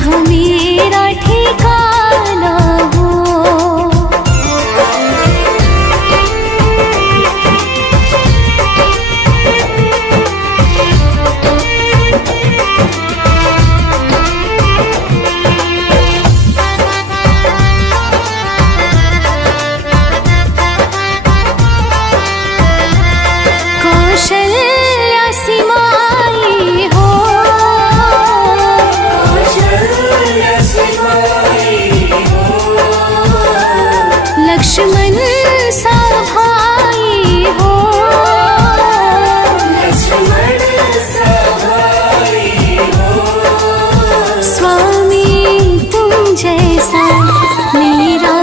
जहाँ मेरा ठिकाना हो। कौशल्या सिमाई हो, लक्ष्मण सा भाई हो, स्वामी तुम जैसा मेरा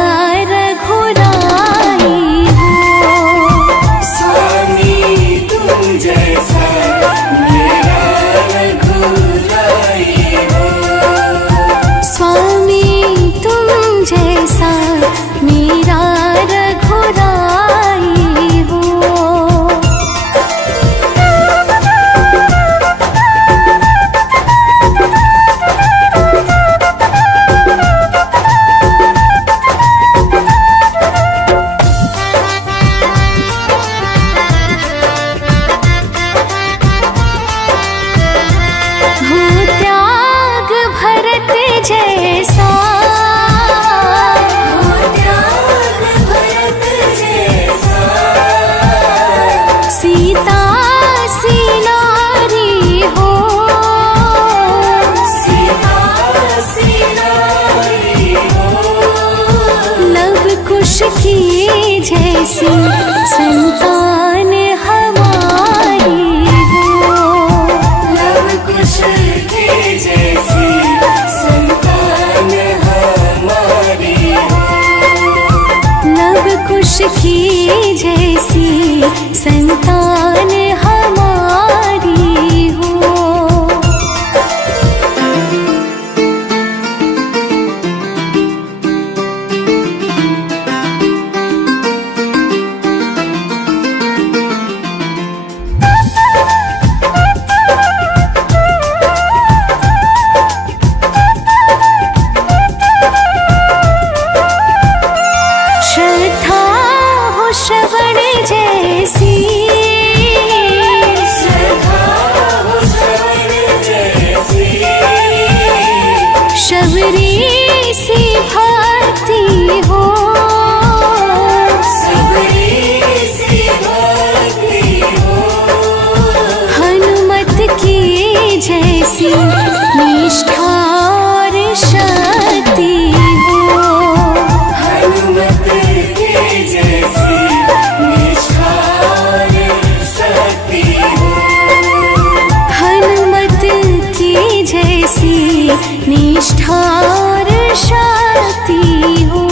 रघुराई हो। स्वामी तुम जैसा मेरा रघुराई हो। स्वामी तुम जैसा मेरा रघुराई हो। हो त्याग भरत जैसा, त्याग भरत जैसा, सीता सी नारी हो, सीता सी नारी हो। लव कुश की जैसी संतान हमारी हो। लव कुश की जैसी संतान हमारी हो। लव कुश की जैसी संतान हमारी हो। श्रद्धा हो श्रवण जैसी, श्रद्धा हो श्रवण जैसी, शबरी सी भक्ति हो, सबरी सी भक्ति हो। हनुमत की जैसी निष्ठा और शक्ति हो। हनुमत की जैसी निष्ठा और शक्ति हो। हनुमत की जैसी निष्ठा और शक्ति हो।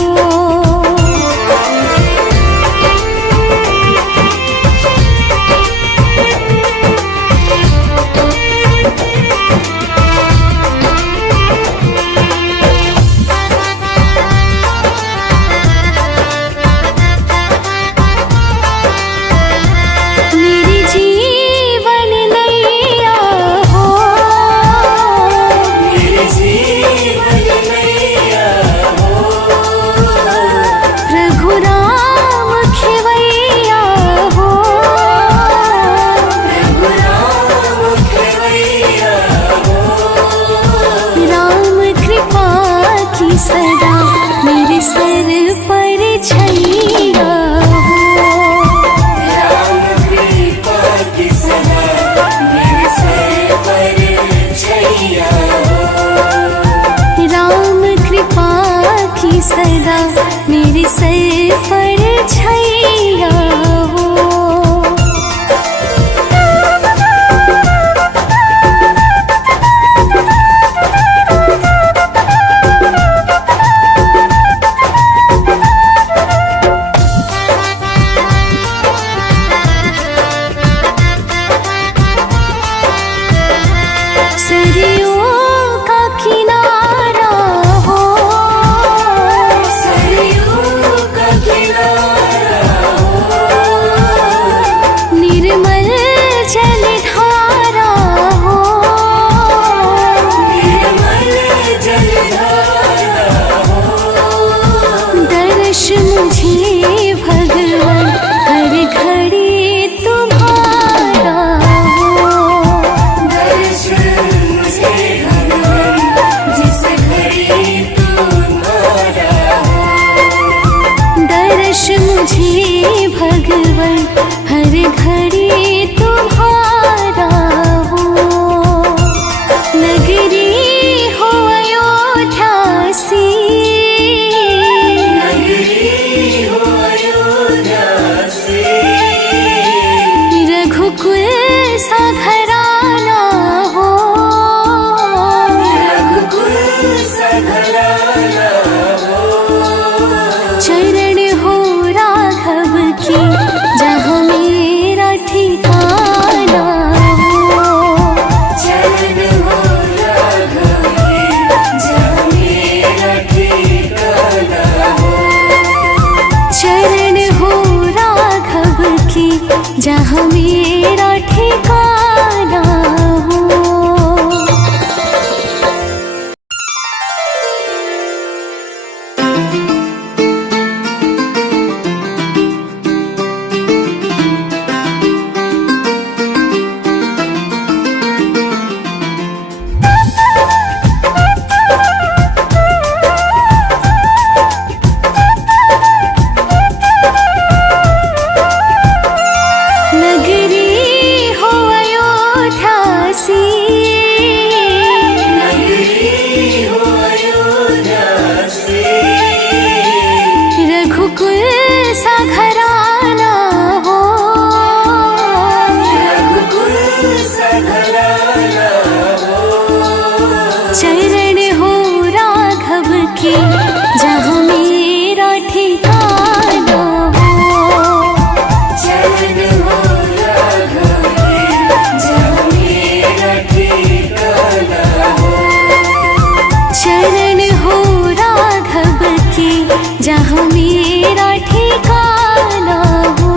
चरण हो राघव के जहाँ मेरा ठिकाना हो। चरण हो राघव के जहाँ मेरा ठिकाना हो। चरण हो राघव के जहाँ मेरा ठिकाना हो।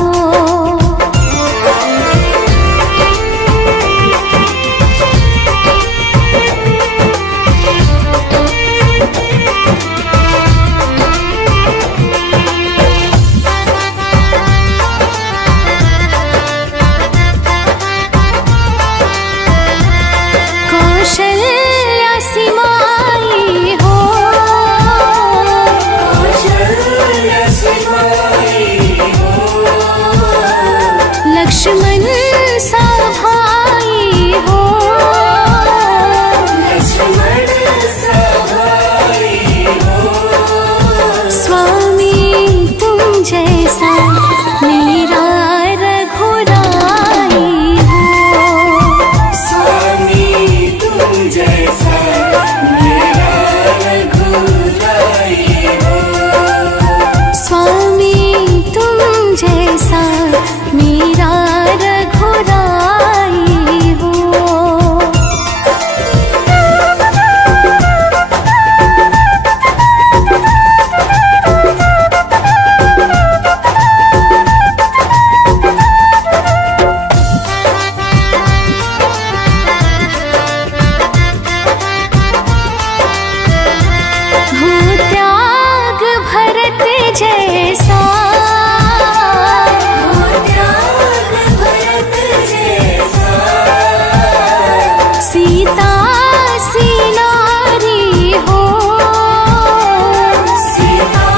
कौशल्या सिमाई हो। कौशल्या सिमाई हो। लक्ष्मण सा भाई हो। लक्ष्मण सा भाई हो। स्वामी तुम जैसा मेरा रघुराई हो। स्वामी तुम जैसा मेरा रघुराई हो। स्वामी तुम जैसा मेरा रघुराई हो। हो त्याग भरत जैसा। हो त्याग भरत जैसा। सीता सी नारी हो। सीता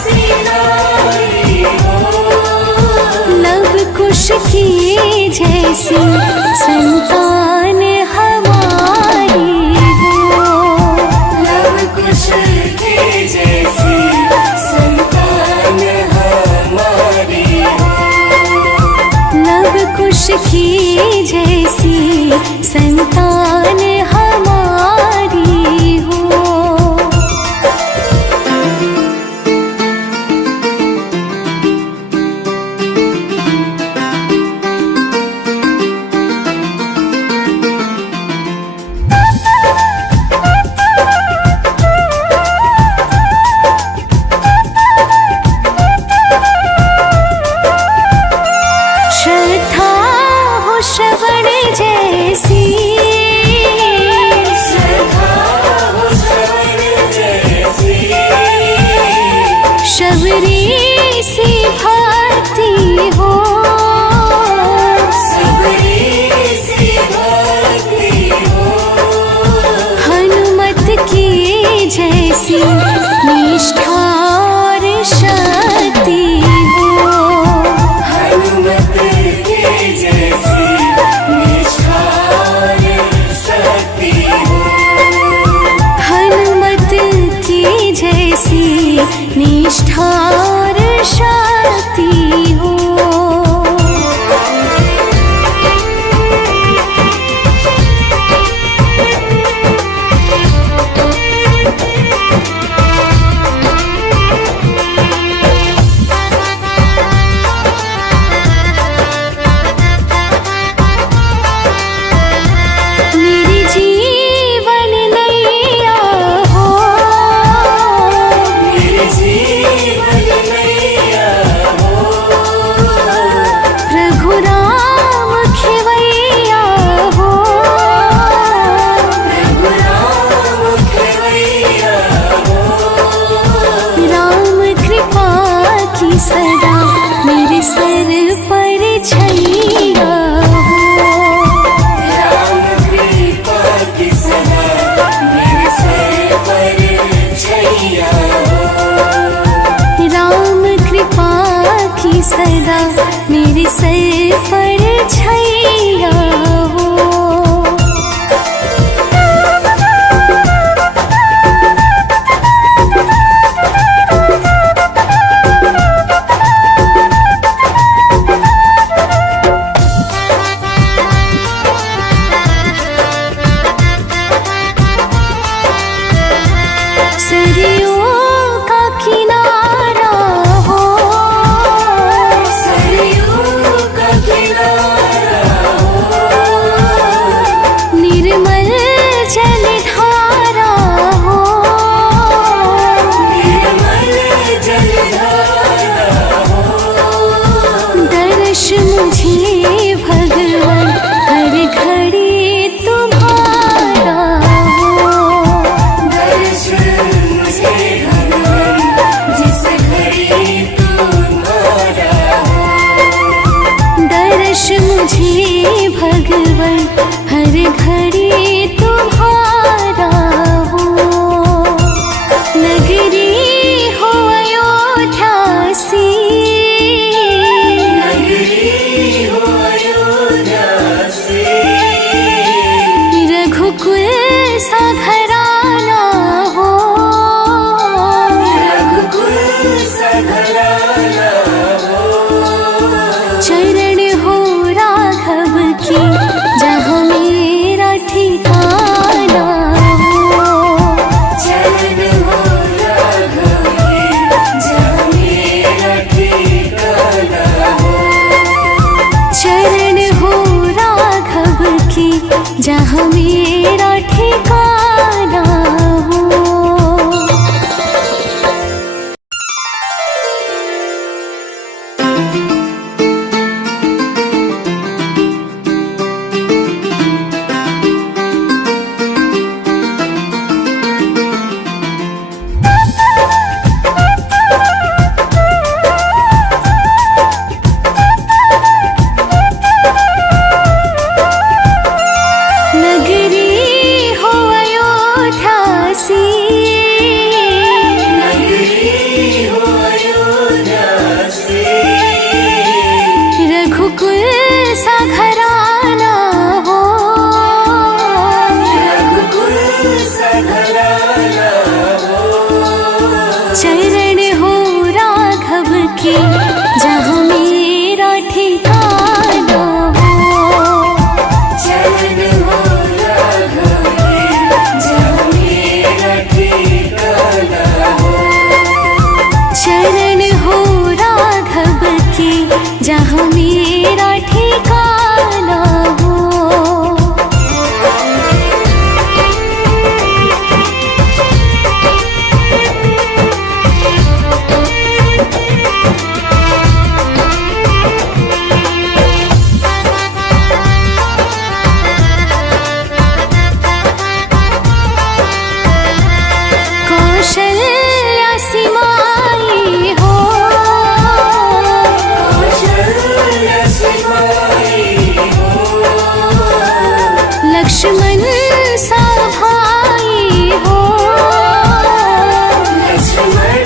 सी नारी हो। लव कुश की जैसी संतान हमारी हो। लव कुश की जैसी संतान हमारी हो। लव कुश की जैसी संतान हमारी हो। श्रद्धा हो श्रवण जैसी। घड़ी तुम्हारा हो। नगरी हो अयोध्या सी, नगरी हो अयोध्या सी, रघुकुल सा घराना हो। रघुकुल सा घराना हो। चरण हो राघव की जहाँ मेरा ठिकाना हो। चरण हो राघव की जहाँ मेरा ठिकाना हो। चरण हो राघव की जहाँ मेरा ठिकाना हो। नगरी हो अयोध्या सी, नगरी हो अयोध्या सी, रघुकुल सा घराना हो। रघुकुल सा घराना हो। चरण हो राघव की जहाँ मेरा ठिकाना हो। चरण हो राघव की जहाँ मेरा ठिकाना हो। चरण हो राघव की जहाँ मेरा ठिकाना हो। कौशल्या सिमाई हो। कौशल्या सिमाई हो। लक्ष्मण सा भाई हो। लक्ष्मण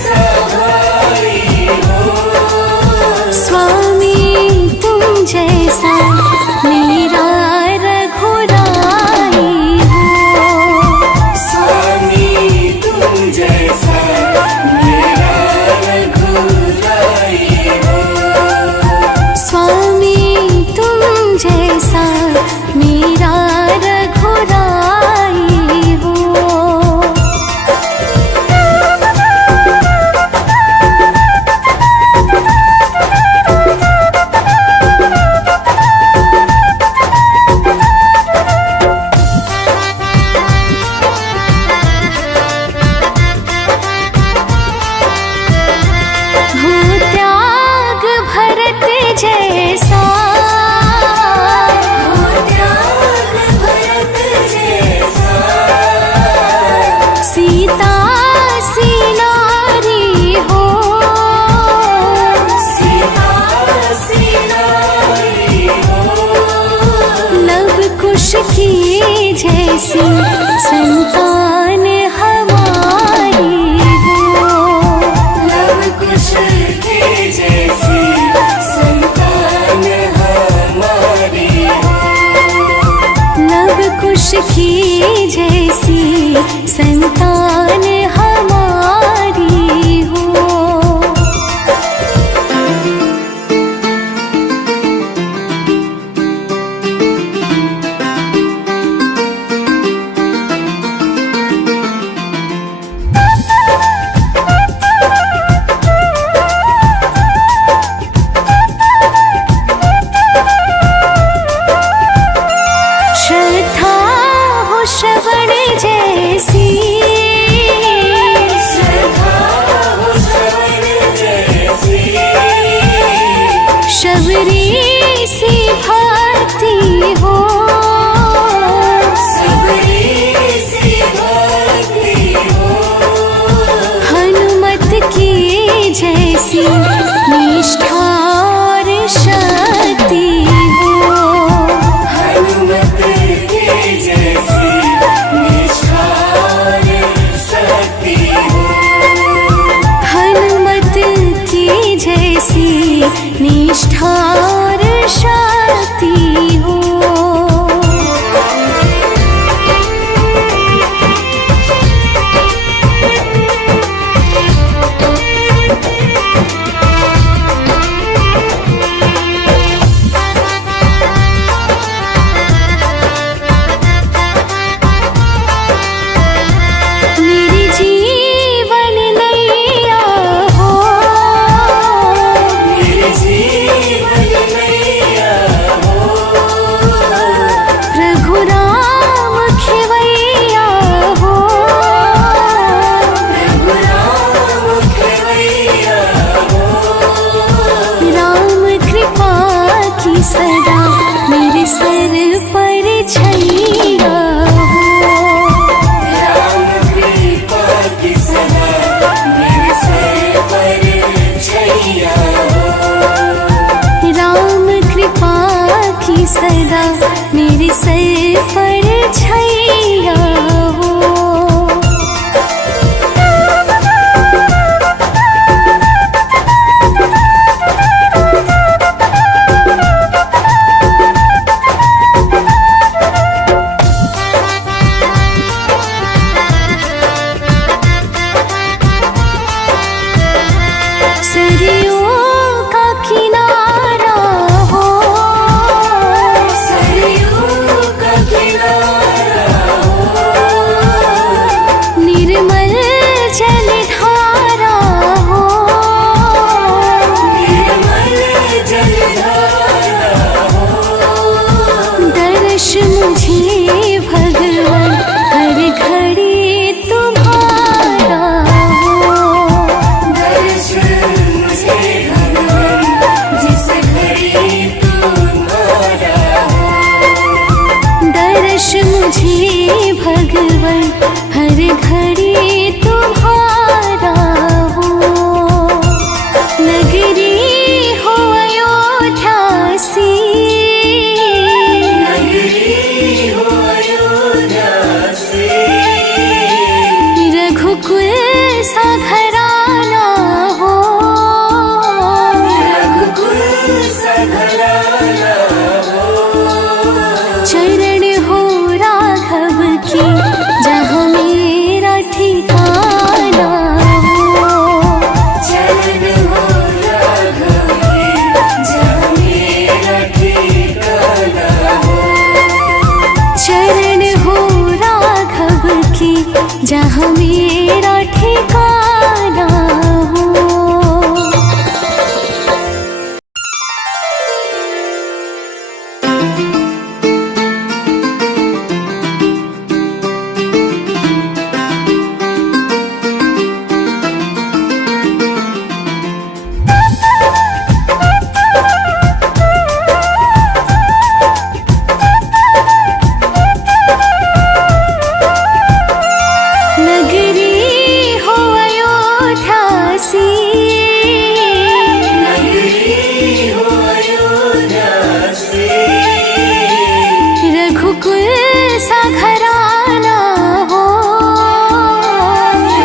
सा भाई हो। स्वामी तुम जैसा मेरा रघुराई हो। स्वामी तुम जैसा मेरा रघुराई हो। स्वामी तुम जैसा मेरा रघुराई हो। हो त्याग भरत जैसा, हो त्याग भरत जैसा, सीता सी नारी हो। सीता सी नारी हो। लव कुश की जैसी संतान हमारी हो। लव कुश की जैसी संतान हमारी हो। लव कुश की जैसी संतान हमारी हो। श्रद्धा हो श्रवण जैसी, श्रद्धा हो श्रवण जैसी, शबरी सी भक्ति हो। सबरी सी भक्ति हो। हनुमत की जैसी निष्ठा और शक्ति हो। हनुमत भगवन हर घड़ी तुम्हारा हो। दर्शन मुझे भगवन जिस घड़ी तुम्हारा हो। दर्श मुझे भगवन हर घड़ी तुम्हारा हो। नगरी हो अयोध्या सी, नगरी हो अयोध्या से। रघुकुल सा घराना हो। रघुकुल सा घराना हो। चरण हो राघव की जहाँ मेरा ठिकाना हो। चरण हो राघव की जहाँ मेरा ठिकाना हो। चरण हो राघव की जहाँ मेरा ठिकाना हो। नगरी हो अयोध्या सी, नगरी हो अयोध्या से। रघुकुल सा घराना हो।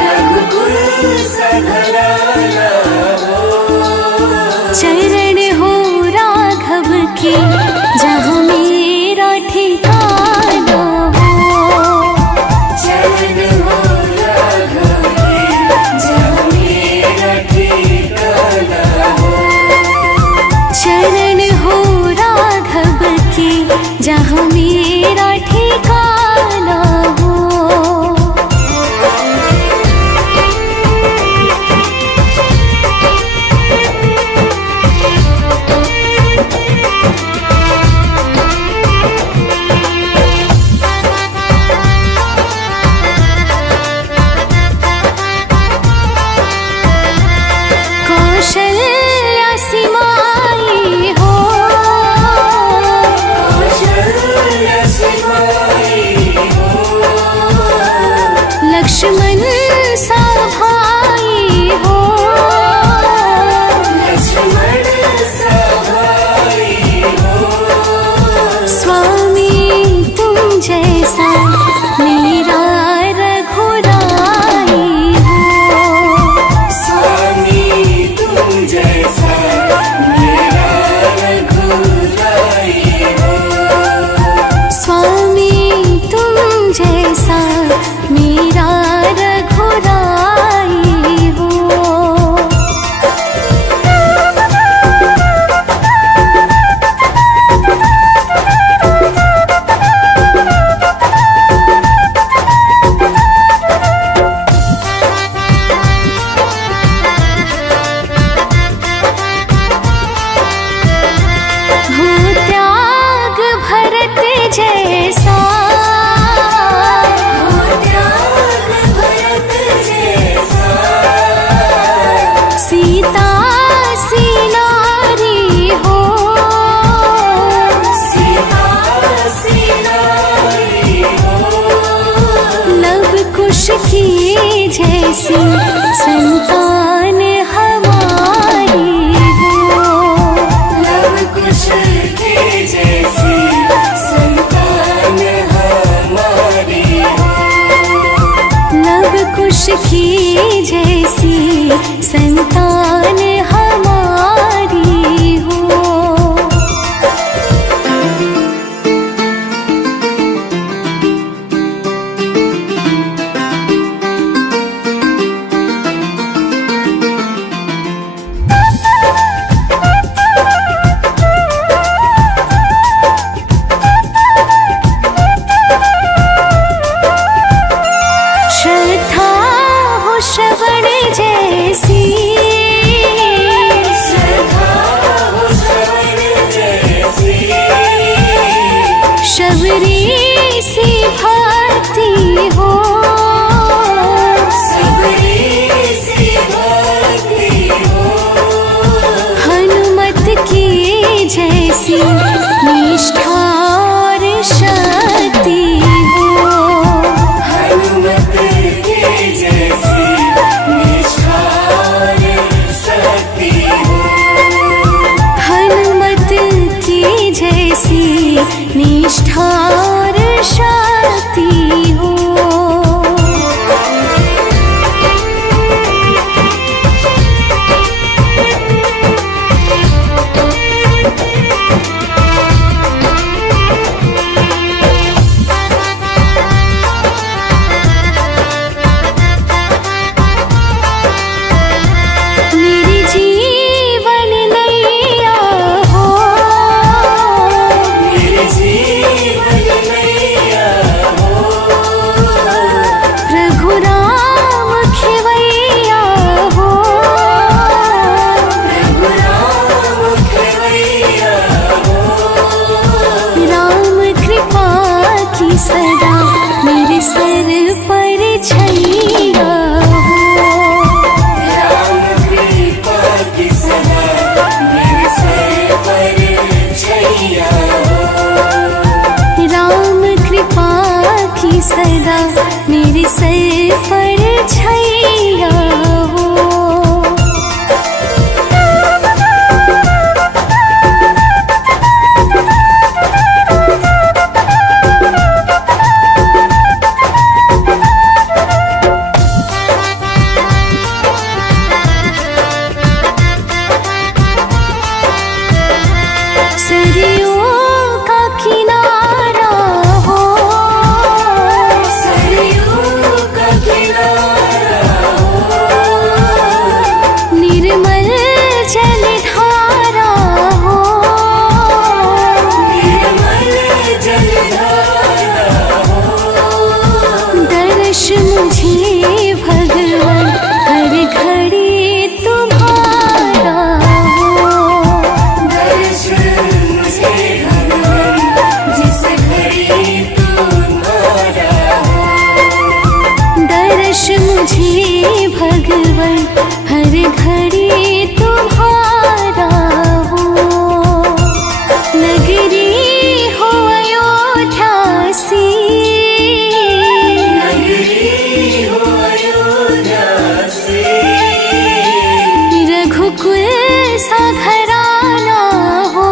रघुकुल सा घराना हो। चरण हो राघव की जहाँ मेरा ठिकाना हो। चरण हो राघव की जहाँ मेरा ठिकाना हो। चरण हो राघव की जहाँ मेरा ठिकाना हो। कौशल्या सिमाई हो। कौशल्या सिमाई हो। लक्ष्मण सा भाई हो। लक्ष्मण सा भाई हो। स्वामी तुम जैसा मेरा रघुराई हो। स्वामी तुम जैसा मेरा रघुराई हो। स्वामी तुम जैसा मेरा रघुराई हो। हो त्याग भरत जैसा, हो त्याग भरत जैसा। सीता सी नारी हो। सीता सी नारी हो। लव कुश की जैसी संतान हमारी हो। लव कुश की जैसी संतान हमारी हो। लव कुश की जैसी संतान हमारी हो। श्रद्धा हो श्रवण सदा मेरे सर पर छैया हो। राम कृपा की सदा मेरे सर पर छैया हो। राम कृपा की सदा मेरे सर पर छैया हो। सरयों का किनारा हो, सरयू का किनारा हो। निर्मल जलधारा हो। निर्मल जलधारा हो। दर्श मुझे भगवान हर घड़ी तुम्हारा हो। दर्श मुझे भगवान जिस घड़ी तुम्हारा हो। दर्श मुझे भगवान हर घड़ी तुम्हारा हो। नगरी हो अयोध्या सी, नगरी हो अयोध्या से। रघुकुल सा घराना हो।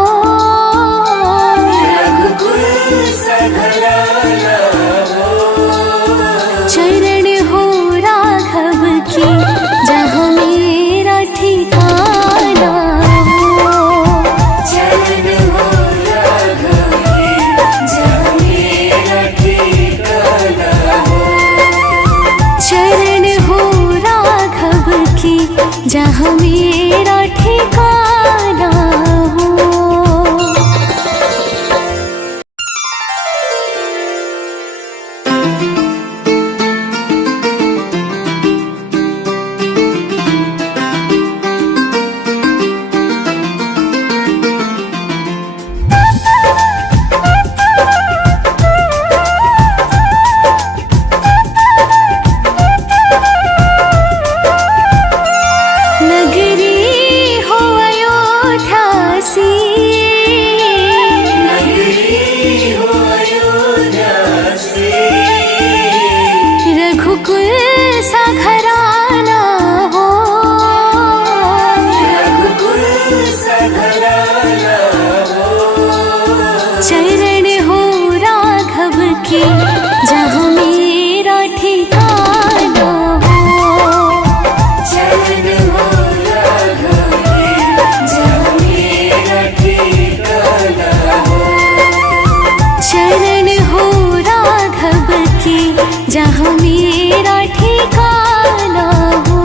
रघुकुल सा घराना हो। चरण हो राघव की जहाँ मेरा ठिकाना हो। चरण हो राघव की जहाँ मेरा ठिकाना हो। चरण हो राघव की जहाँ मेरा ठिकाना हो। नगरी हो अयोध्या सी, नगरी हो अयोध्या से। रघुकुल सा घराना हो। रघुकुल सा घराना हो। चरण हो राघव की जहाँ मेरा ठिकाना हो। चरण हो राघव की जहाँ मेरा ठिकाना हो। चरण हो राघव की जहाँ मेरा ठिकाना हो।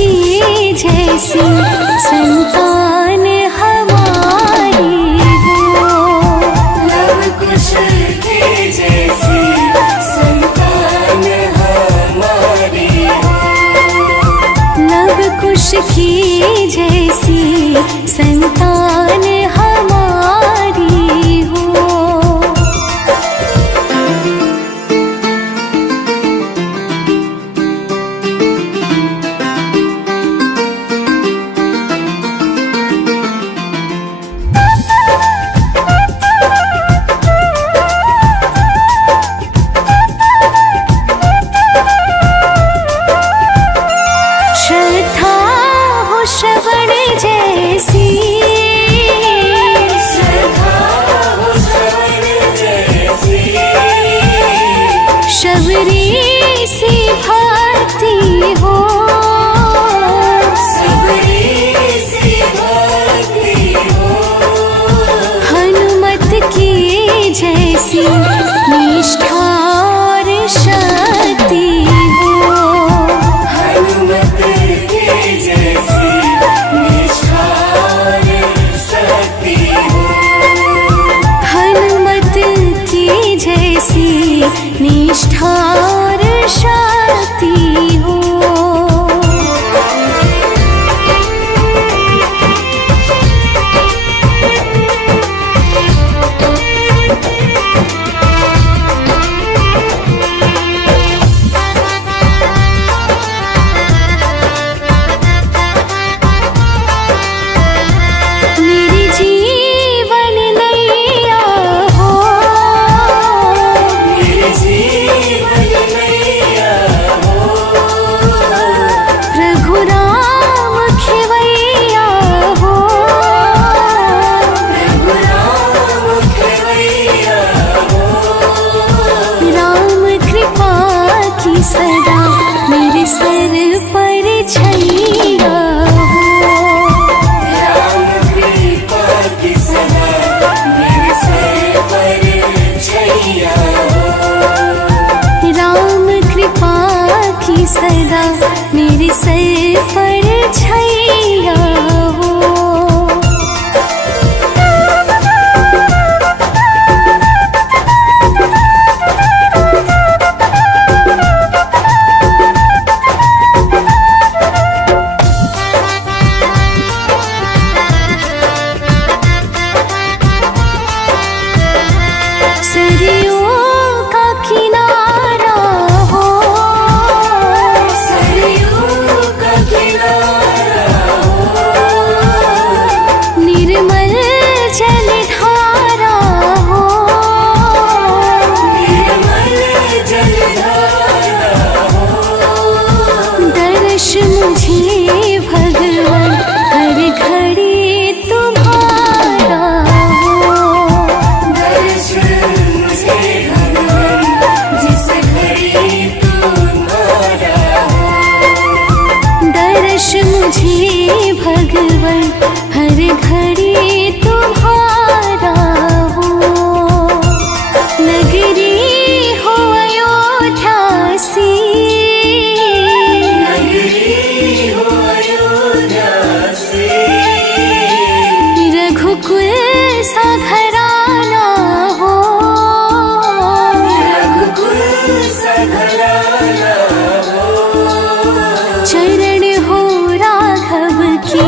की जैसी संतान हमारी हो। लव कुश की जैसी संतान हमारी हो। लव कुश की जैसी संतान हमारी हो। श्रद्धा हो श्रवण जैसी, श्रद्धा हो श्रवण जैसी। शबरी सी भक्ति हो। सबरी सी भक्ति हो। हनुमत की जैसी निष्ठा और शक्ति हो। हनुमत की जैसी निष्ठा और शक्ति हो। हनुमत की जैसी निष्ठा और शक्ति हो। मेरी जीवन नैया हो। मेरे जीवन नैया हो। प्रभु राम खेवैया हो। प्रभु राम खेवैया हो। राम कृपा की सदा मेरे सर पर छैया हो। राम कृपा की सदा मेरे सर पर छैया हो। राम कृपा की सदा मेरे सर पर छैया हो। सरयों का किनारा हो। सरयू का किनारा हो। निर्मल जलधारा हो। निर्मल जलधारा हो। दर्श मुझे भगवान हर घड़ी तुम्हारा हो। दर्श मुझे भगवान जिस घड़ी तुम्हारा हो। दर्श मुझे भगवान हर घड़ी तुम्हारा हो। नगरी हो अयोध्या सी, नगरी हो अयोध्या से। रघुकुल सा घराना हो। रघुकुल सा घराना हो। चरण हो राघव की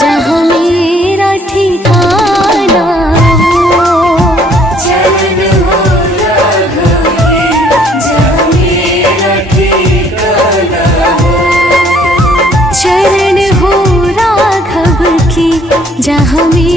जहाँ मेरा ठिकाना हो। चरण हो राघव की जहाँ मेरा ठिकाना हो। चरण हो राघव की जहाँ मेरा